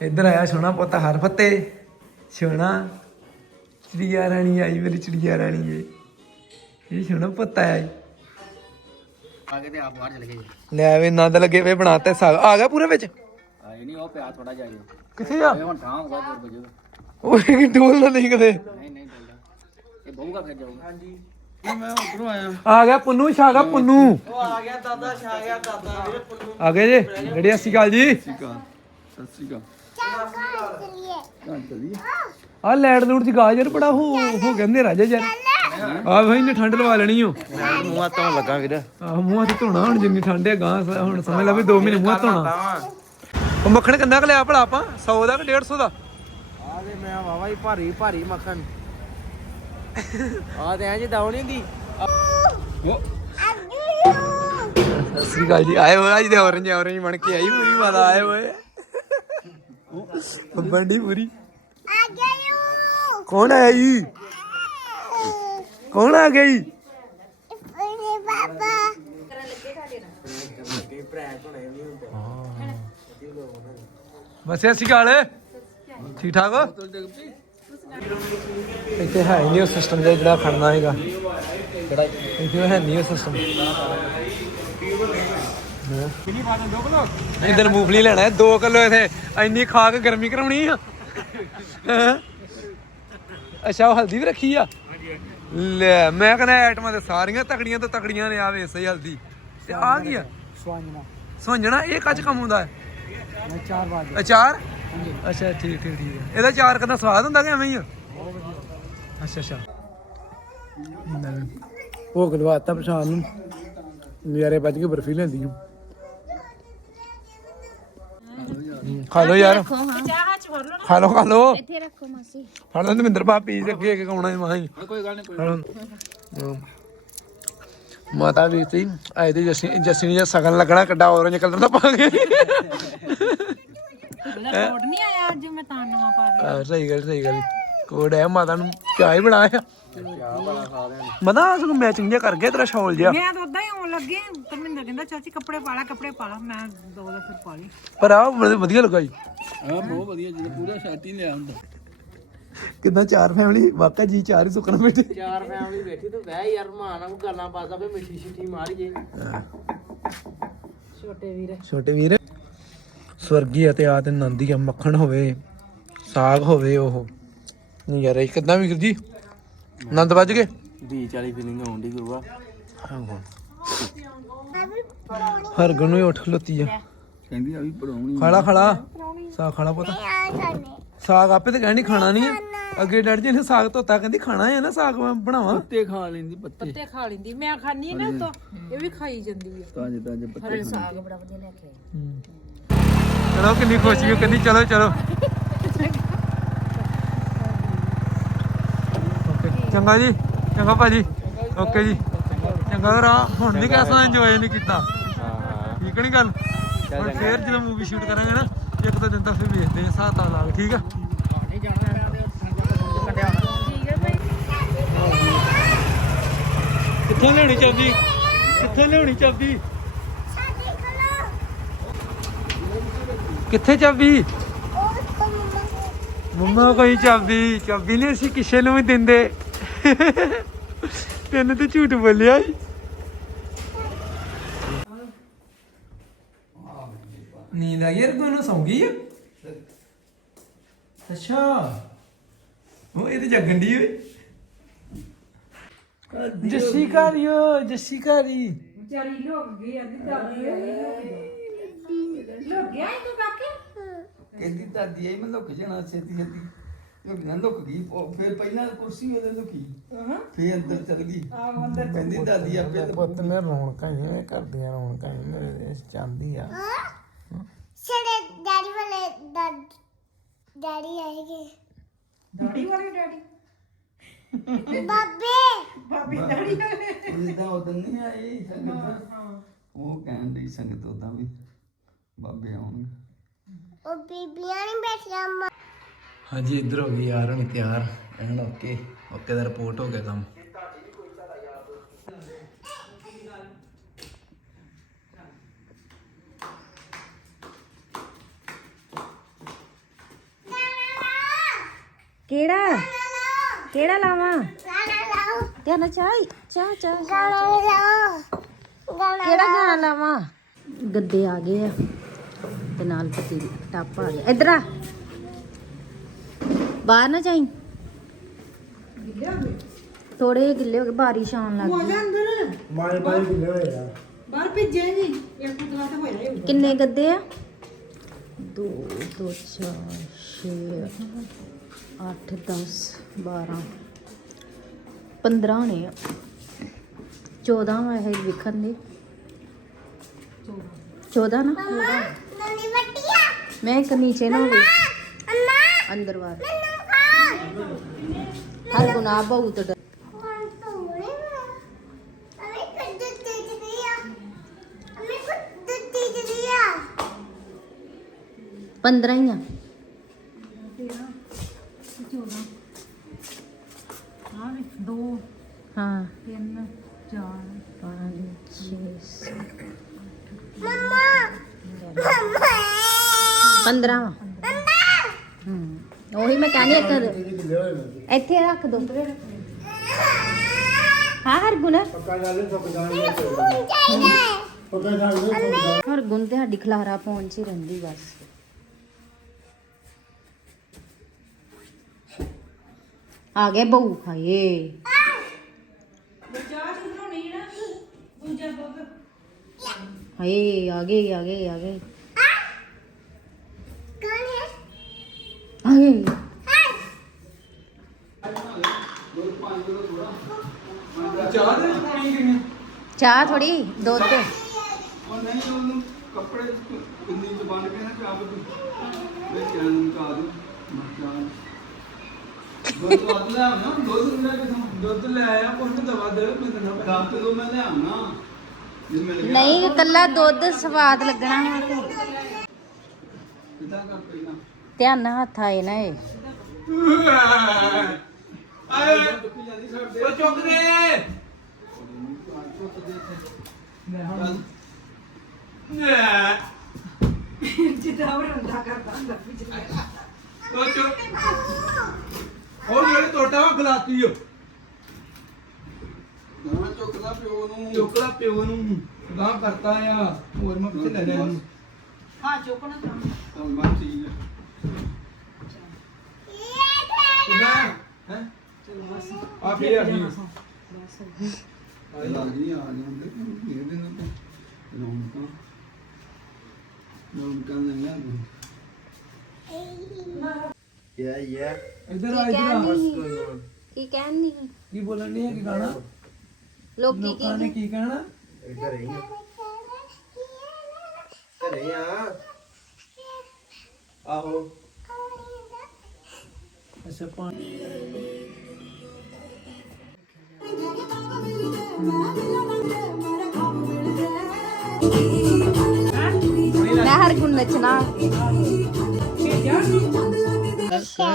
ਇੱਧਰ ਆਇਆ ਸੋਹਣਾ ਪੁੱਤ ਹਰ ਫੱਤੇ ਸੋਹਣਾ ਚਿੜੀਆ ਰਾਣੀ ਆਈ ਮੇਰੀ ਚਿੜੀਆ ਰਾਣੀ ਏ। ਇਹ ਸੋਹਣਾ ਪੁੱਤ ਆਇਆ ਈ। ਆਗੇ ਤੇ ਆਪ ਬਾਹਰ ਚਲੇ ਗਏ ਜੀ ਲੈ ਵੇ ਨੰਦ ਲੱਗੇ ਵੇ ਬਣਾਤੇ ਸਾਗ। ਆ ਗਿਆ ਪੂਰੇ ਵਿੱਚ? ਆਏ ਨਹੀਂ ਉਹ ਪਿਆ ਥੋੜਾ ਜਿਹਾ ਜੀ ਕਿੱਥੇ ਆ? ਹੁਣ ਠਾਂ ਹੋਗਾ ਫਿਰ ਬਜੂ ਓਏ ਡੋਲ ਨਾ ਨਹੀਂ ਕਦੇ ਨਹੀਂ ਨਹੀਂ ਚੱਲਦਾ ਇਹ ਬਹੂਗਾ ਫਿਰ ਜਾਊਗਾ। ਹਾਂਜੀ। ਮੈਂ ਉਧਰੋਂ ਆਇਆ। ਆ ਗਿਆ ਪੁੰਨੂ ਛਾਗਾ ਪੁੰਨੂ। ਉਹ ਆ ਗਿਆ ਦਾਦਾ ਛਾ ਗਿਆ ਦਾਦਾ। ਵੀਰੇ ਆ ਗਏ ਜੀ? ਡੈਡੀ ਸਤਿ ਸ਼੍ਰੀ ਅਕਾਲ ਜੀ। ਸਤਿ ਸ਼੍ਰੀ ਅਕਾਲ। ਚੱਲੀਏ। ਆ ਲੈਟ ਲੂਟ ਚ ਗਾ ਯਾਰ ਬੜਾ ਹੋ ਹੋ ਕਹਿੰਦੇ ਰਾਜਾ ਯਾਰ। ਆ ਭਾਈ ਨੇ ਠੰਡ ਲਵਾ ਲੈਣੀ ਓ। ਮੂੰਹ ਹੱਥੋਂ ਲੱਗਾ ਵੀਰ। ਆ ਮੂੰਹਾਂ ਤੇ ਧੋਣਾ ਹੁਣ ਜਿੰਨੀ ਠੰਡ ਹੈ ਗਾਂ ਹੁਣ ਸਮਝ ਲਾ ਵੀ 2 ਮਹੀਨੇ ਮੂੰਹ ਹੱਥ ਧੋਣਾ। ਉਹ ਮੱਖਣ ਕਿੰਨਾ ਕੁ ਲਿਆ ਭਲਾ ਆਪਾਂ? 100 ਦਾ ਕਿ 150 ਦਾ? ਆ ਤੇ ਮੈਂ ਵਾਵਾ ਹੀ ਭਾਰੀ ਭਾਰੀ ਮੱਖਣ। ਆ ਤੇ ਐਂ ਜੀ ਦਾਉ ਨਹੀਂ ਹੁੰਦੀ। ਸਤਿ ਸ਼੍ਰੀ ਅਕਾਲ ਜੀ। ਆਏ ਹੋਏ ਅੱਜ ਦੇ ਔਰੰਜ ਔਰੰਜ ਬਣ ਕੇ ਆਈ ਪੂਰੀ ਮਾਤਾ ਆਏ ਹੋਏ। ਬੰਡੀ ਪੂਰੀ ਕੌਣ ਆਇਆ ਜੀ? ਕੌਣ ਆ ਗਈ ਬਸ ਸਤਿ ਸ਼੍ਰੀ ਅਕਾਲ। ਠੀਕ ਠਾਕ ਇੱਥੇ ਹੈ ਹੀ ਨਹੀਂ ਉਹ ਸਿਸਟਮ ਜਿਹੜਾ ਖੜਨਾ ਹੈਗਾ। ਕਿਹੜਾ ਇੱਥੇ ਹੈ ਨਹੀਂ ਉਹ ਸਿਸਟਮ ਇਧਰ ਮੂੰਗਫਲੀ ਲੈਣਾ ਹੈ 2 ਕਿਲੋ ਇਥੇ ਇੰਨੀ ਖਾ ਕੇ ਗਰਮੀ ਕਰਾਉਣੀ ਆ? ਅੱਛਾ ਉਹ ਹਲਦੀ ਵੀ ਰੱਖੀ ਆ? ਲੈ ਮੈਂ ਕਹਿੰਦਾ ਆਈਟਮਾਂ ਤੇ ਸਾਰੀਆਂ ਤਕੜੀਆਂ ਤੋਂ ਤਕੜੀਆਂ ਨੇ ਆ ਵੇ ਸਹੀ ਹਲਦੀ। ਤੇ ਆ ਕੀ ਆ? ਸੁੰਝਣਾ ਇਹ ਕੱਚ ਕੰਮ ਹੁੰਦਾ ਹੈ? ਚਾਰ ਅਚਾਰ ਅੱਛਾ ਠੀਕ ਠੀਕ ਠੀਕ। ਇਹਦਾ ਅਚਾਰ ਕਰਨਾ ਸਵਾਦ ਹੁੰਦਾ ਕਿ ਐਵੇਂ ਹੀ ਅੱਛਾ ਅੱਛਾ। ਭੋਗ ਲਵਾਤਾ ਪ੍ਰਸ਼ਾਦ ਨੂੰ। ਨਜ਼ਾਰੇ ਵੱਜ ਕੇ ਬਰਫੀ ਲੈਂਦੀ ਹੂੰ। ਖਾ ਲੋ ਯਾਰ। ਖਾ ਲੋ ਖਾ ਲੋ ਇੱਥੇ ਰੱਖੋ ਮਾਸੀ ਫੜ ਲੈ ਦਵਿੰਦਰ ਭਾਪੀ ਦੇ ਅੱਗੇ ਅੱਗੇ ਕੌਣਾ ਮਾਂ ਹੀ ਕੋਈ ਗੱਲ ਨਹੀਂ ਹਲੋ। ਮਾਤਾ ਵੀ ਤੀ ਆਏ ਤੇ ਜੱਸੀ ਜੱਸੀ ਨੇ ਸਗਨ ਲੱਗਣਾ ਕੱਡਾ ਔਰੰਜ ਕਲਰ ਦਾ ਪਾ ਕੇ। ਕੋਡ ਨਹੀਂ ਆਇਆ ਅੱਜ ਮੈਂ ਤਾਂ ਨਵਾਂ ਪਾ ਸਹੀ ਗੱਲ ਸਹੀ ਗੱਲ। ਕੋਡ ਹੈ ਮਾਤਾ ਨੂੰ ਚਾਹ ਹੀ ਬਣਾਇਆ। ਮਨਾ ਸਗੋਂ ਮੈਚਿੰਗ ਜਿਹਾ ਕਰ ਗਿਆ ਤੇਰਾ ਸ਼ਾਲ ਜਿਹਾ। ਮੈਂ ਤਾਂ ਉਦਾਂ ਹੀ ਆਉਣ ਲੱਗੀ ਧਰਮਿੰਦਰ ਕਹਿੰਦਾ ਚਾਚੀ ਕੱਪੜੇ ਪਾ ਲੈ ਕੱਪੜੇ ਪਾ ਲੈ। ਮੈਂ ਦੋ ਦਾ ਫਿਰ ਪਾ ਲਈ। ਪਰ ਆ ਵਧੀਆ ਲੱਗਾ ਜੀ ਆ ਬਹੁਤ ਵਧੀਆ ਜੀ ਪੂਰਾ ਸ਼ਰਟ ਹੀ ਲਿਆ ਹੁੰਦਾ। ਕਿੰਨਾ ਚਾਰ ਫੈਮਿਲੀ ਵਾਕਾ ਜੀ ਚਾਰ ਹੀ ਸੁੱਕਣ ਬੈਠੇ। ਚਾਰ ਫੈਮਿਲੀ ਬੈਠੀ ਤੂੰ ਬਹਿ ਯਾਰ ਮਾਂ ਨਾਲ ਗੱਲਾਂ ਬਾਤਾਂ ਫੇ ਮਿੱਠੀ ਛਿੱਠੀ ਮਾਰ ਜੇ ਛੋਟੇ ਵੀਰ। ਛੋਟੇ ਵੀਰ ਸਵਰਗੀ ਅਤੇ ਆ ਤੇ ਨੰਦੀ ਆ ਮੱਖਣ ਹੋਵੇ ਸਾਗ ਹੋਵੇ ਉਹ। ਨਹੀਂ ਯਾਰ ਇਹ ਕਿਦਾਂ ਵੀਰ ਜੀ? ਨੰਦ ਵੱਜ ਗਏ? ਦੀ 40 ਫੀਲਿੰਗ ਆਉਂਦੀ ਗੁਰੂਆ। ਹਰਗਨ ਨੂੰ ਹੀ ਉੱਠ ਖਲੋਤੀ ਆ। ਕਹਿੰਦੀ ਆ ਵੀ ਪੜਾਉਣੀ ਖਾਲਾ ਖਾਲਾ। ਸਾਗ ਖਾਲਾ ਪੁੱਤ। ਸਾਗ ਆਪੇ ਤੇ ਕਹਿਣੀ ਖਾਣਾ ਨਹੀਂ ਆ। ਅੱਗੇ ਡੈਡੀ ਜੀ ਨੇ ਸਾਗ ਧੋਤਾ ਕਹਿੰਦੀ ਖਾਣਾ ਹੈ ਨਾ ਸਾਗ ਮੈਂ ਬਣਾਵਾਂ। ਪੱਤੇ ਖਾ ਲੈਂਦੀ ਪੱਤੇ। ਪੱਤੇ ਖਾ ਲੈਂਦੀ। ਮੈਂ ਖਾਣੀ ਨਾ ਤਾਂ ਇਹ ਵੀ ਖਾਈ ਜਾਂਦੀ ਆ। ਤਾਜੇ ਤਾਜੇ ਪੱਤੇ ਸਾਗ ਬੜਾ ਵਧੀਆ ਲੈ ਕੇ ਆਈ ਚਲੋ ਕਿੰਨੀ ਖੁਸ਼ੀ ਹੋ ਕਹਿੰਦੀ ਚਲੋ ਚਲੋ। ਚੰਗਾ ਜੀ, ਚੰਗਾ ਭਾਜੀ। ਓਕੇ ਜੀ। ਚੰਗਾ ਰਾ ਹੁਣ ਨਹੀਂ ਕਿਸਾ ਇੰਜੋਏ ਨਹੀਂ ਕੀਤਾ। ਠੀਕ ਨਹੀਂ ਗੱਲ? ਹੁਣ ਫੇਰ ਜਦੋਂ ਮੂਵੀ ਸ਼ੂਟ ਕਰਾਂਗੇ ਨਾ, ਇੱਕ ਦੋ ਦਿਨ ਤਾਂ ਫਿਰ ਵੇਚਦੇ ਆ ਹਿਸਾਬ ਤਾਂ ਲਾ ਕੇ ਠੀਕ ਆ? ਕਿੱਥੋਂ ਲੈਣੀ ਚਾਬੀ? ਕਿੱਥੋਂ ਲੈਣੀ ਚਾਬੀ? ਕਿੱਥੇ ਚਾਬੀ? ਮੰਮਾ, ਕੋਈ ਚਾਬੀ? ਚਾਬੀ ਨਹੀਂ ਅਸੀਂ ਕਿਸੇ ਨੂੰ ਵੀ ਦਿੰਦੇ। ਤੈਨੂੰ ਤੇ ਝੂਠ ਬੋਲਿਆ। ਨੀਂਦ ਆ ਗਈ ਯਾਰ ਤੁਹਾਨੂੰ ਸੌਂ ਗਈ ਆ? ਅੱਛਾ। ਉਹ ਇਹ ਤੇ ਜਗਣ ਦੀ ਓਏ। ਜੱਸੀ ਕਾਰਿਓ ਜੱਸੀ ਕਾਰੀ ਵਿਚਾਰੀ ਲੁੱਕ ਗਈ ਅੱਧੀ ਦਾਦੀ ਲੁੱਕ ਗਿਆ ਤੂੰ ਕਾਕੇ ਕਹਿੰਦੀ ਦਾਦੀ ਆਈ ਮੈਂ ਲੁੱਕ ਜਾਣਾ ਛੇਤੀ ਛੇਤੀ ਨਾ ਲੁੱਕ ਗਈ ਉਹ ਫਿਰ ਪਹਿਲਾਂ ਕੁਰਸੀ ਉਹਦੇ ਲੁਕੀ ਫਿਰ ਅੰਦਰ ਚਲ ਗਈ। ਕਹਿੰਦੀ ਦਾਦੀ ਆਪੇ ਤਾਂ ਪੁੱਤ ਨੇ ਰੌਣਕਾਂ ਹੀ ਨੇ ਕਰਦੀਆਂ ਰੌਣਕਾਂ ਹੀ ਮੇਰੇ ਦੇਸ਼ ਚਾਂਦੀ ਆ। ਸਾਡੇ ਡੈਡੀ ਵਾਲੇ ਡੈਡ- ਡੈਡੀ ਆਏਗੇ ਡਾੜੀ ਵਾਲੀ ਡਾੜੀ ਬਾਬੇ। ਜਿੱਦਾਂ ਉਦੋਂ ਨਹੀਂ ਆਈ ਸੰਗਤ। ਉਹ ਕਹਿਣ ਦੀ ਸੰਗਤ ਉਦਾਂ ਵੀ ਬਾਬੇ ਆਉਣਗੇ। ਉਹ ਬੀਬੀਆਂ ਨਹੀਂ ਬੈਠੀਆਂ ਮਾਂ ਹਾਂਜੀ, ਇੱਧਰ ਹੋ ਗਈ ਯਾਰ, ਹੁਣ ਤਿਆਰ ਐਨ ਓਕੇ ਓਕੇ ਦਾ ਰਿਪੋਰਟ ਹੋ ਗਿਆ ਕੰਮ। ਕਿਹੜਾ? ਕਿਹੜਾ ਲਾਵਾਂ? ਗਾਣਾ ਧਿਆਨ ਨਾਲ ਚਾਹ ਚਾਹ ਚਾਹ ਕਿਹੜਾ ਗਾਣਾ ਲਾਵਾਂ? ਗੱਦੇ ਆ ਗਏ ਆ। ਤੇ ਨਾਲ ਪਤੀ ਟੱਪ ਆ ਗਿਆ। ਇਧਰ ਆ। ਬਾਹਰ ਨਾ ਜਾਈ। ਥੋੜੇ ਜਿਹੇ ਗਿੱਲੇ ਹੋ ਗਏ ਬਾਰਿਸ਼ ਆਉਣ ਲੱਗ ਗਈ। ਅੰਦਰ। ਮਾਰੇ ਬਾਰੇ ਕਿੰਨੇ ਹੋਏ ਆ। ਬਾਹਰ ਭੇਜਿਆ ਨਹੀਂ ਇੱਕ ਉਤਲਾ ਤੇ ਹੋਇਆ ਹੀ ਕਿੰਨੇ ਗੱਦੇ ਆ? 2 2 4 6 8 10 12 15 ਹੋਣੇ ਆ। 14 ਵਾ ਇਹ ਲਿਖਣ ਦੇ। 14 ਨਾ? ਮੈਂ ਇੱਕ ਨੀਚੇ ਨਾ ਹੋਵੇ ਅੰਮਾ ਅੰਦਰ ਵਾਰ ਮੈਨੂੰ ਖਾ ਹਰ ਗੁਨਾਹ ਬਹੁਤ ਡਰ ਕੌਣ ਤੋੜੇ ਅਮੇ ਕੁੱਦ ਤੇ ਦਿਆ ਅਮੇ ਕੁੱਦ ਉਹੀ ਮੈਂ ਕਹਿੰਦੀ ਇੱਕ ਕਿੰਨੇ ਹੋਏ ਨੇ ਇੱਥੇ ਰੱਖ ਦੋ। ਹਾਂ ਹਰ ਗੁਨਾ ਪੱਕਾ ਗੱਲ ਪੱਕਾ ਗੱਲ ਚਾਹੀਦਾ ਹੈ ਪੱਕਾ ਗੱਲ ਪੱਕਾ ਹਰ ਗੁਣ ਤੇ ਸਾਡੀ ਖਲਾਰਾ ਪਾਉਣ ਚ ਹੀ ਰਹਿੰਦੀ ਬਸ। ਆ ਗਏ ਬਹੂ ਹਾਏ। ਹਾਏ ਆ ਗਏ ਆ ਗਏ ਆ ਗਏ ਕੌਣ ਹੈ ਚਾਹ ਦੇ ਚ ਪਾਣੀ ਕਿੰਨੇ ਚਾਹ? ਥੋੜੀ ਦੁੱਧ ਉਹ ਨਹੀਂ ਉਹਨੂੰ ਕੱਪੜੇ ਕੁੰਨੀ ਚ ਬੰਨ ਕੇ ਨਾ ਚਾਹ ਤੂੰ। ਮੈਂ ਕਹਿਣ ਨੂੰ ਕਾ ਦੂੰ। ਮੱਚਾਂ ਦੁੱਧ ਵੱਧ ਲੈ ਆਉਣਾ। ਦੁੱਧ ਲੈ ਕੇ ਦੁੱਧ ਲੈ ਆਇਆ ਪੁੰਨ ਦਵਾ ਦੇ। ਮੈਂ ਤੈਨੂੰ ਦਸ ਕਿਲੋ ਮੈਂ ਲੈ ਆਉਣਾ। ਜੇ ਮਿਲ ਗਿਆ ਨਹੀਂ ਕੱਲਾ ਦੁੱਧ ਸਵਾਦ ਲੱਗਣਾ। ਵਾ ਤੇ ਕਿਦਾਂ ਕਰ ਪਹਿਲਾਂ ਧਿਆਨ ਨਾਲ ਹੱਥ ਆਏ ਨਾ ਇਹ। ਉਹ ਚੁੱਕ ਦੇ। ਚੁੱਕ ਦੇ ਇੱਥੇ। ਲੈ ਹੁਣ ਚੱਲ। ਲੈ ਜਿੱਦਾਂ ਉਹ ਰੰਦਾ ਕਰਦਾ ਹੁੰਦਾ ਉਹ ਚੁੱਕ। ਉਹ ਜਿਹੜੇ ਟੋਟਾ ਵਾ ਗਲਾਤੀ ਓ। ਗਾਂ ਚੁੱਕ ਲਾ ਪਿਓ ਨੂੰ। ਚੁੱਕ ਲਾ ਪਿਓ ਨੂੰ। ਗਾਂ ਕਰਤਾ ਆ। ਹੋਰ ਮੈਂ ਕਿੱਥੇ ਲੈ ਲਿਆ ਇਹਨੂੰ? ਹਾਂ ਚੁੱਕਣਾ ਤਾਂ। ਬਸ ਠੀਕ ਹੈ ਕਿੰਨਾ ਹੈ ਆ ਵੀ ਆ ਵੀ ਲੱਗ ਨਹੀਂ ਆ? ਜਾਂਦੇ ਇਹਦੇ ਨਾਲ ਤੇ ਰੌਣਕਾਂ ਰੌਣਕਾਂ ਲੰਘਾ ਦੇ ਯਾ ਯਾ ਇੱਧਰ ਆ ਇੱਧਰ ਆ। ਕੀ ਕਹਿੰਦੀ ਕੀ ਬੋਲਣ ਦੀ ਹੈ ਕੀ ਗਾਣਾ ਲੋਕੀ ਲੋਕਾਂ ਨੇ ਕੀ ਕੀ ਕਹਿਣਾ? ਘਰੇ ਹੀ ਘਰੇ ਆ। ਆਹੋ। ਅੱਛਾ ਪਾਣੀ ਮੈਂ ਹਰ ਗੁਣ ਨੱਚਣਾ।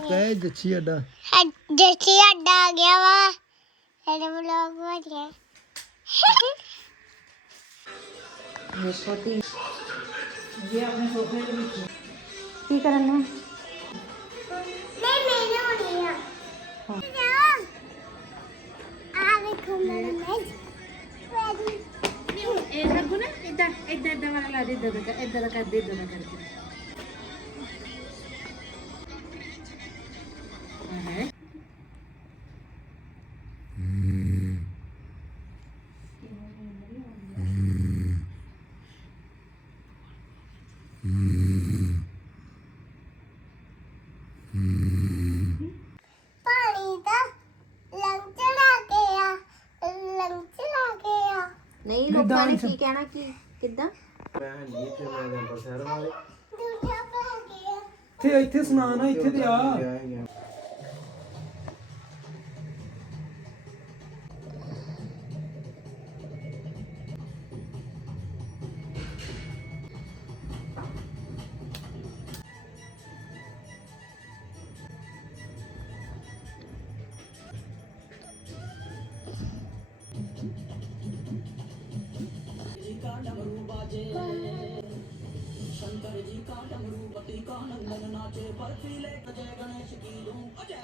ਕਹਿ ਜੱਛੀ ਅੱਡਾ। ਜੱਸੀ ਅੱਡਾ ਆ ਗਿਆ ਵਾ। ਸਾਡੇ ਵਲੌਗ ਹੋ ਗਿਆ ਦੇਖੋ ਤੀ। ਕੀ ਕਰਨਾ ਨਹੀਂ ਮੈਨੂੰ ਨਹੀਂ ਆ। ਆ ਵੇਖੋ ਮੇਰਾ ਵੈਰੀ ਇਹ ਹਰ ਗੁਣ ਇਦਾਂ ਇਦਾਂ ਇਦਾਂ ਵਾਲਾ ਲਾ ਦੇ ਇਦਾਂ ਦਾ ਇਦਾਂ ਦਾ ਕਰਦੇ ਇਦਾਂ ਦਾ ਕਰਕੇ। ਨਹੀਂ ਲੋਕਾਂ ਨੇ ਕੀ ਕਹਿਣਾ ਕੀ ਕਿੱਦਾਂ? ਨਹੀਂ ਇੱਥੇ ਇੱਥੇ ਸੁਣਾ ਨਾ ਇੱਥੇ ਤੇ ਆ? బ్రహ్మానందన నాచే పర్ఫీలే అజయ గణేష్ కీలు అజయ